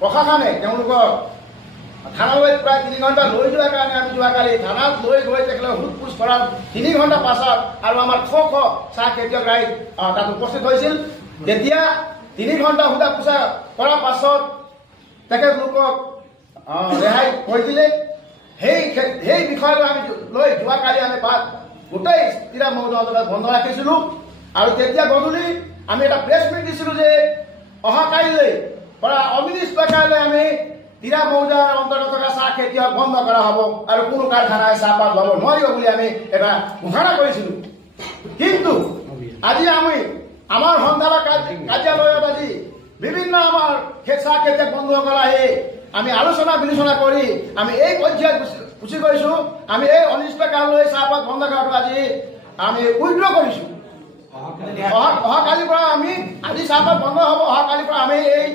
প্ৰশাসনে তেওঁলোকৰ থানালৈ প্ৰায় 3 ঘণ্টা লৈ যোৱাৰ কাৰণে আমি যোৱাকালি থানাত লৈ গৈ তেখেতক সোধ-পোছ কৰাৰ 3 ঘণ্টা পাছত আৰু আমাৰ শ চাহ খেতিয়ক ৰাইজ তাত উপস্থিত হৈছিল। যেতিয়া 3 ঘণ্টা সোধা-পোছা কৰাৰ পাছত তেখেতলোকক ৰেহাই কৰি দিলে। সেই বিষয়টো আমি লৈ যোৱাকালি আমি গোটেই ক্ৰীড়া মহোদয় বন্ধ ৰাখিছিলোঁ আৰু তেতিয়া গধূলি আমি এটা প্ৰেছ মিট দিছিলোঁ যে অহাকাইলৈ পৰা অনিৰ্দিষ্টকাললৈ আমি ক্ৰীড়া মৌজাৰ অন্তৰ্গত থকা চাহ খেতিয়ক বন্ধ কৰা হ'ব আৰু কোনো কাৰখানাই চাহপাত ল'ব নোৱাৰিব বুলি আমি এটা ঘোষণা কৰিছিলোঁ। কিন্তু আজি আমি আমাৰ সঞ্চালক কাৰ্যালয়ত আজি বিভিন্ন আমাৰ চাহ খেতিয়ক বন্ধুসকল আহি আমি আলোচনা বিলোচনা কৰি আমি এই পৰ্যায়ত গুচি গৈছোঁ। আমি এই অনিৰ্দিষ্টকাললৈ চাহপাত বন্ধ কৰাটো আজি আমি উইথড্ৰ কৰিছোঁ। অহাকালিৰ পৰা আমি আজি চাহপাত বন্ধ হ'ব। অহাকালিৰ পৰা আমি এই